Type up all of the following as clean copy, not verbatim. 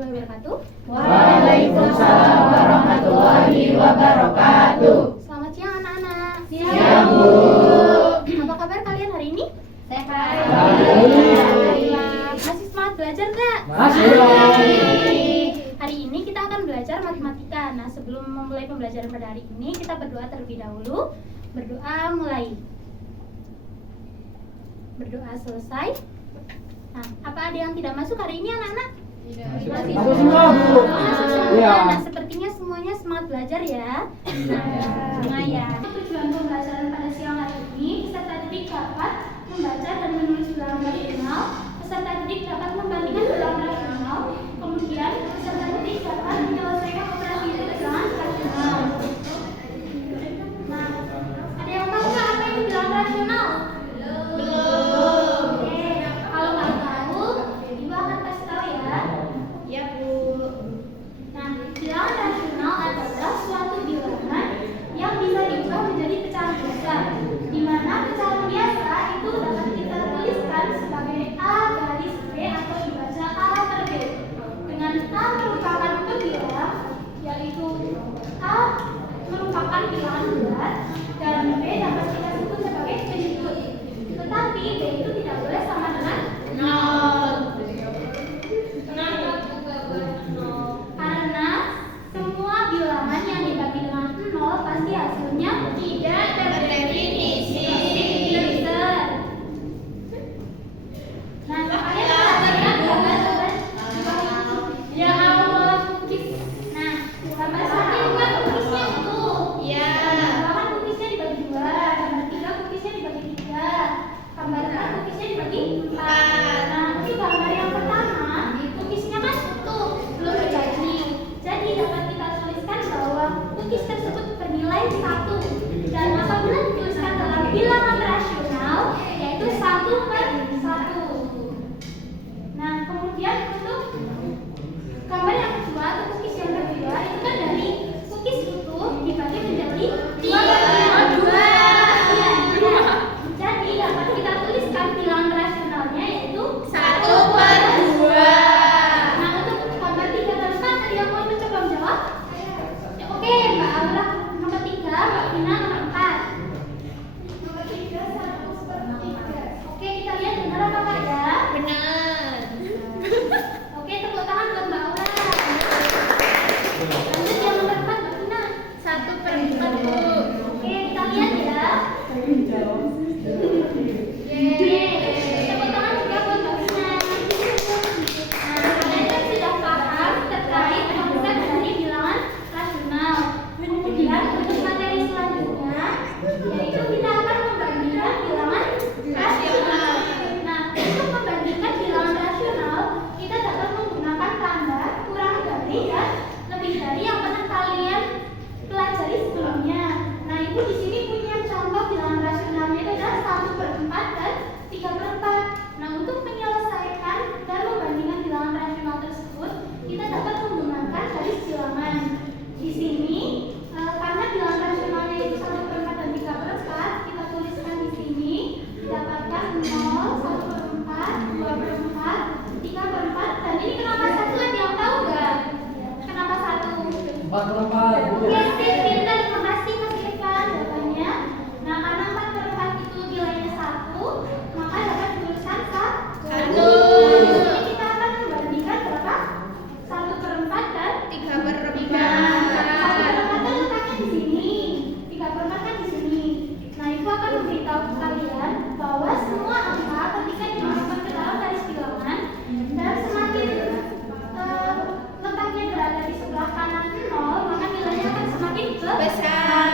warahmatullahi wabarakatuh. Waalaikumsalam warahmatullahi wabarakatuh. Selamat siang anak-anak. Siang, Bu. Apa kabar kalian hari ini? Sehat. Masih semangat belajar nggak? Masih. Hari ini kita akan belajar matematika. Nah, sebelum memulai pembelajaran pada hari ini, kita berdoa terlebih dahulu. Berdoa mulai. Berdoa selesai. Nah, apa ada yang tidak masuk hari ini anak-anak? Masih Masuk semua, Bu. Masuk semua. Iya. Nah, sepertinya semuanya semangat belajar ya. Nah, ya. Tujuan pembelajaran pada siang hari ini, peserta didik dapat membaca dan menulis bilangan rasional. Peserta didik dapat membandingkan bilangan rasional. Kemudian, peserta didik dapat menyelesaikan operasi bilangan rasional. Nah, ada yang tahu nggak apa itu bilangan rasional? Belum. Oke, kalau nggak tahu, Ibu akan kasih tahu ya. Ya, Bu. Nah, bilangan rasional adalah suatu bilangan yang bisa diubah menjadi pecahan biasa, di mana pecahan biasa itu dapat kita tuliskan sebagai A garis B atau dibaca A per B. Dengan A merupakan pembilang, yaitu A merupakan bilangan bulat dan B dapat kita sebut sebagai penyebut. Tetapi B itu tidak boleh sama dengan 0. Kenapa juga boleh 0? Karena semua bilangan yang dibagi dengan 0 pasti hasilnya tidak terdefinisi. Pinter. Nah, kalian lihat gambar ya Allah cookies. Nah, gambar satu bukan cookiesnya itu. Ya. Gambar cookiesnya dibagi 2, gambar 3 cookiesnya dibagi 3, gambar 4 cookiesnya dibagi 4. Nah, ini gambar yang pertama, cookiesnya kan tuh belum jadi. Jadi dapat kita tuliskan bahwa cookies tersebut bernilai 1 dan apabila dituliskan dalam bilangan rasional yaitu 1 per 1. Nah, kemudian untuk gambar yang kedua atau cookies yang kedua itu kan dari cookies utuh dibagi menjadi 2 per 2. Jadi dapat kita tuliskan bilangan rasionalnya yaitu 1 per 2. Nah, untuk gambar 3 dan 4 ada yang mau mencoba menjawab? Ya, oke, Mbak Aura nomor 3, Mbak Vina nomor 4. Nomor 3 1 per 3. Oke, kita lihat benar apa enggak ya? Benar. Oke, tepuk tangan buat Mbak Aura. Lanjut yang nomor 4, Mbak Vina. 1 per 4, Bu. Oke, kita lihat ya. Tepuk tangan juga buat Mbak Vina. Nah, kalian kan sudah paham terkait konsep dari bilangan rasional. Kemudian untuk materi selanjutnya yaitu kita akan membandingkan bilangan rasional. Nah, untuk membandingkan bilangan rasional kita dapat menggunakan tanda, kurang dari, dan lebih dari yang pernah kalian pelajari sebelumnya. Nah, Ibu di sini punya contoh bilangan rasionalnya itu adalah 1 per 4 dan 3 per 4. Nah, untuk menyelesaikan dan membandingkan bilangan rasional tersebut, kita dapat menggunakan garis bilangan. Di sini, karena bilangan rasionalnya itu 1 per 4 dan 3 per 4, kita tuliskan di sini dapatkan 0, 1 per 4, 2 per 4, 3 per 4. Dan ini kenapa 1? Ada yang tahu nggak? Kenapa 1? 4 per 4. Oke, sip, pintar. Terima kasih Mas Irfan jawabannya. Nah, karena 4 per 4 itu nilainya 1, maka dapat dituliskan 1. Jadi kita akan membandingkan berapa? 1 per 4 dan 3 per 3. 1 per 4 kan letaknya di sini, 3 per 4 kan di sini. Nah, Ibu akan memberitahu kalian bahwa semua angka ketika dimasukkan ke dalam garis bilangan dan semakin letaknya berada di sebelah kanan 0, maka nilainya akan semakin besar.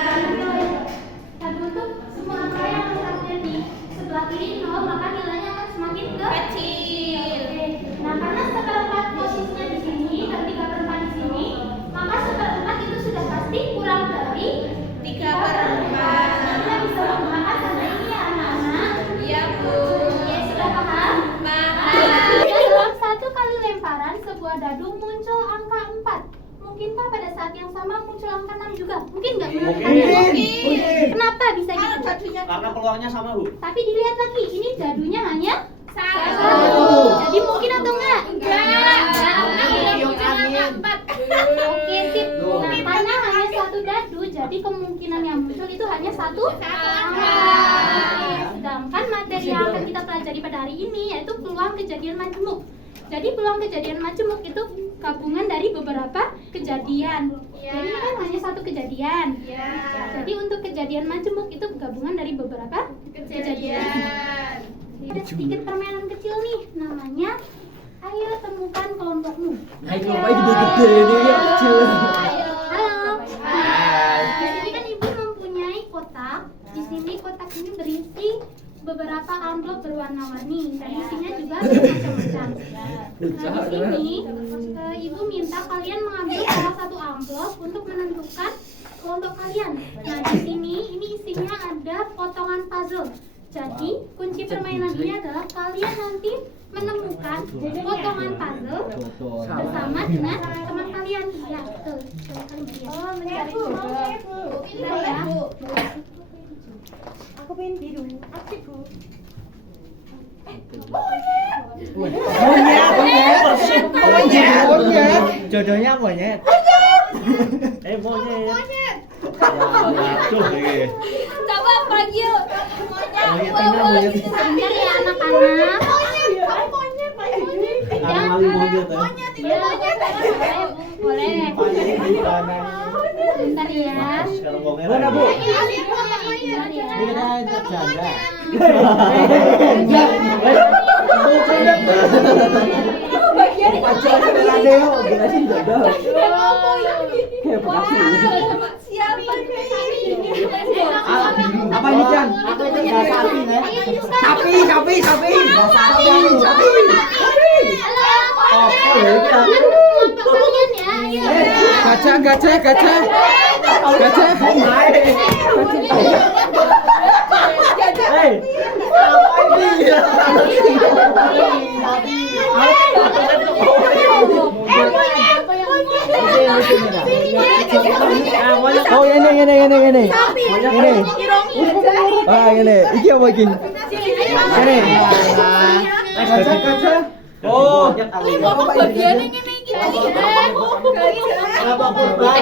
Dan untuk semua angka yang letaknya di sebelah kiri 0, maka nilainya akan semakin kecil. Oke. Nah, karena seperempat posisinya di sini dan 3 per 4 di sini, maka seperempat itu sudah pasti kurang dari 3 per 4. Kita bisa menggunakan tanda ini ya anak-anak. Iya, Bu. Oke, sudah paham? Paham. Dalam satu kali lemparan sebuah dadu muncul angka 4. Mungkinkah pada saat yang sama muncul angka 6 juga? Mungkin nggak menurut kalian? Mungkin. Kenapa bisa gitu? Karena peluangnya sama, Bu. Tapi dilihat lagi, ini dadunya hanya 1. Satu. Jadi mungkin atau enggak? Enggak. Nah, oke. Jadi kemungkinan yang muncul itu hanya satu angka. Sedangkan materi yang akan kita pelajari pada hari ini yaitu peluang kejadian majemuk. Jadi peluang kejadian majemuk itu gabungan dari beberapa kejadian. Jadi ini kan hanya satu kejadian. Jadi untuk kejadian majemuk itu gabungan dari beberapa kejadian. Ada sedikit permainan kecil nih, namanya ayo temukan kelompokmu. Nah, itu apa itu gede ini ya kecil. Halo. Di sini kan ibu mempunyai kotak. Di sini kotak ini berisi beberapa amplop berwarna-warni dan isinya juga macam-macam. Nah, di sini ibu minta kalian mengambil salah satu amplop untuk menentukan kelompok kalian. Nah, di sini ini isinya ada potongan puzzle. Jadi kunci permainan ini adalah kalian nanti menemukan potongan puzzle bersama dengan teman kalian. Ya, betul. Oh, mencari jodoh. Ya. Aku pengen biru. Aktif, Bu. Monyet. Jodohnya monyet. Monyet. Aduh, ini. Coba panggil. Monyet. Sebentar ya anak-anak. Anak kali monyet ya. Boleh. Sebentar ya. Sekarang ngomongnya. Mana, Bu? Sebentar ya. Ini kita janda. Pacar radio, gila sih jodoh. Kayak Bekasi. Apa ini, Chan? Apa itu nggak sapi, Nek? Sapi. Sapi. Apa ya kita? Kalian ya, ayo. Gacha. Hei, apa ini? Oh ini. Ini. Ah ini. Iki apa iki? Ini. Gacha. Oh. Bagian ini Kenapa kurban?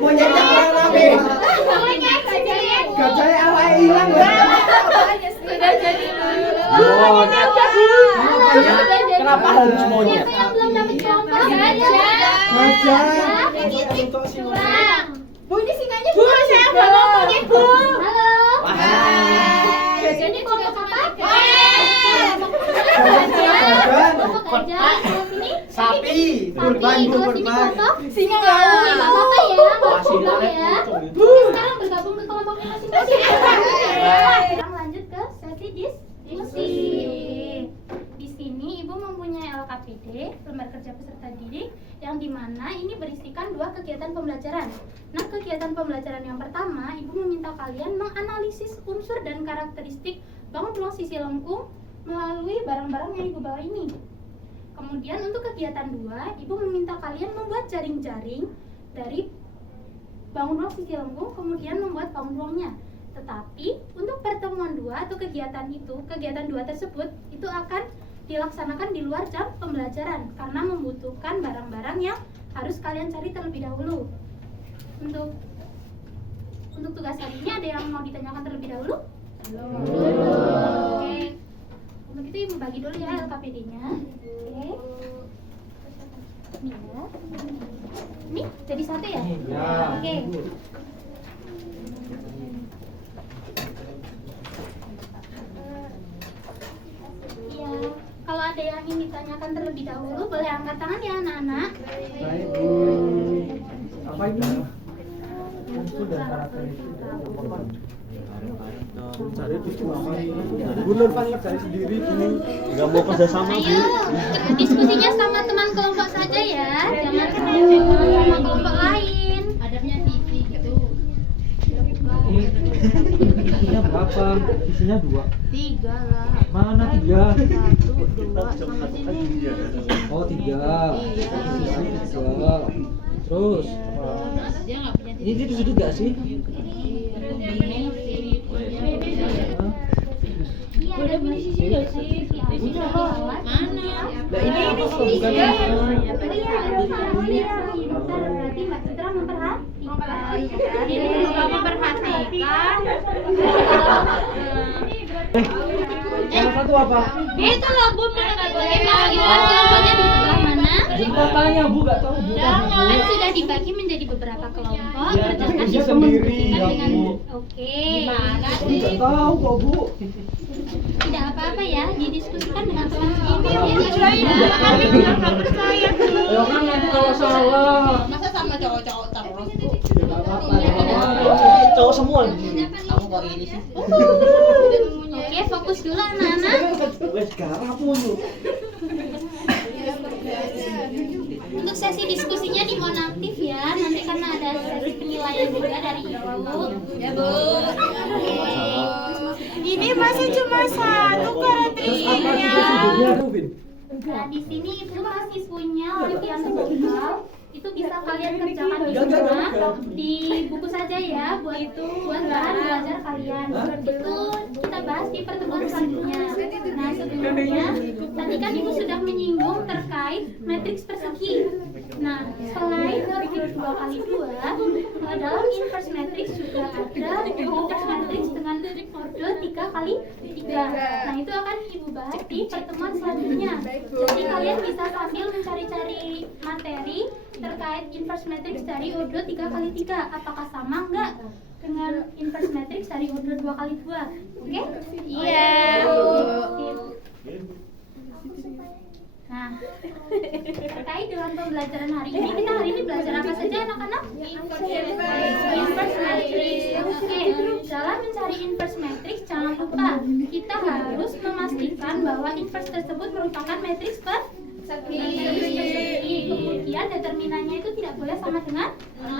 Monyetnya kurang rapi. Gajahnya apa hilang ya? Sudah jadi dulu. Monyet. Kenapa harus monyet? Siapa yang belum dapat kelompok? Gajah. Curang. Bu, ini singanya Bu, saya nggak mau punya Bu. Halo. Jadi kelompok apa? Kelompok gajah. Kalau sini Sapi. sapi. Kalau sini kelompok Singa. nggak apa-apa ya, nggak Masih apa-apa naik ya. pocong itu. Sekarang bergabung ke kelompoknya masing-masing. Sekarang lanjut ke sesi diskusi. Di sini ibu mempunyai LKPD, lembar kerja peserta didik, yang dimana ini berisikan dua kegiatan pembelajaran. Nah, kegiatan pembelajaran yang pertama, ibu meminta kalian menganalisis unsur dan karakteristik bangun ruang sisi lengkung melalui barang-barang yang ibu bawa ini. Kemudian untuk kegiatan 2, ibu meminta kalian membuat jaring-jaring dari bangun ruang sisi lengkung, kemudian membuat bangun ruangnya. Tetapi untuk pertemuan 2 atau kegiatan 2 tersebut itu akan dilaksanakan di luar jam pembelajaran karena membutuhkan barang-barang yang harus kalian cari terlebih dahulu. Untuk tugas hari ini ada yang mau ditanyakan terlebih dahulu? Oke. Untuk itu ibu bagi dulu ya LKPD-nya. Oke. Ini ya. Ini jadi satu ya? Oke. Iya. Kalau ada yang ingin ditanyakan terlebih dahulu, boleh angkat tangan ya anak-anak. Baik, Bu. Apa ini? Cari itu apa ini? Bulan paling cari sendiri ini. Enggak mau kerja sama, Bu. Ayo, diskusinya sama teman kelompok saja ya, jangan sama kelompok lain. Adanya TV gitu. Isinya berapa? Isinya 2. 3 lah. Mana 3? 1, 2 sama sini. Oh 3. Iya. Isi 3. Terus Dia nggak punya TV. ini sudut gak sih? Iya, ada bunyi sisi nggak sih? Mana? Nah ini bukan Iya, berarti Mbak Citra memperhatikan. yang satu apa? Itu loh Bu, mana boleh kelompoknya di sebelah mana? Jempotannya Bu, gak tahu Bu. Kan sudah dibagi menjadi beberapa kelompok, Ya, kerjakan tapi diskusikan sendiri, dengan ya, Bu. oke. Gak tahu kok Bu. Tidak apa-apa ya, didiskusikan dengan teman sendiri. Kami juga nggak percaya. Ya kan nanti kalau salah. Masa sama cowok-cowok terus? Cowok semua. Kamu kok ini sih? Oke, fokus dulu anak-anak. Wes garap mulu. Untuk sesi diskusinya dimohon aktif ya. Nanti karena ada sesi penilaian juga dari Ibu. Ya Bu. Ini masih cuma satu karakternya. Nah, di sini itu mahasiswanya latihan vokal. Itu bisa kalian kerjakan di rumah di buku saja ya buat bahan belajar kalian. Itu kita bahas di pertemuan selanjutnya. Nah, sebelumnya tadi kan Ibu sudah menyinggung terkait matriks persegi. Nah, selain matriks 2x2, dalam inverse matrix juga ada inverse matrix dengan order 3x3. Nah, itu akan Ibu bahas di pertemuan selanjutnya. Jadi kalian bisa sambil mencari-cari materi terkait inverse matrix dari order 3x3. Apakah sama enggak dengan inverse matrix dari order 2x2? Oke? Iya. Nah, terkait dengan pembelajaran hari ini, kita hari ini belajar apa saja anak-anak? Inverse matrix. Oke, dalam mencari inverse matrix jangan lupa kita harus memastikan bahwa inverse tersebut merupakan matriks persegi. Kemudian determinannya itu tidak boleh sama dengan 0.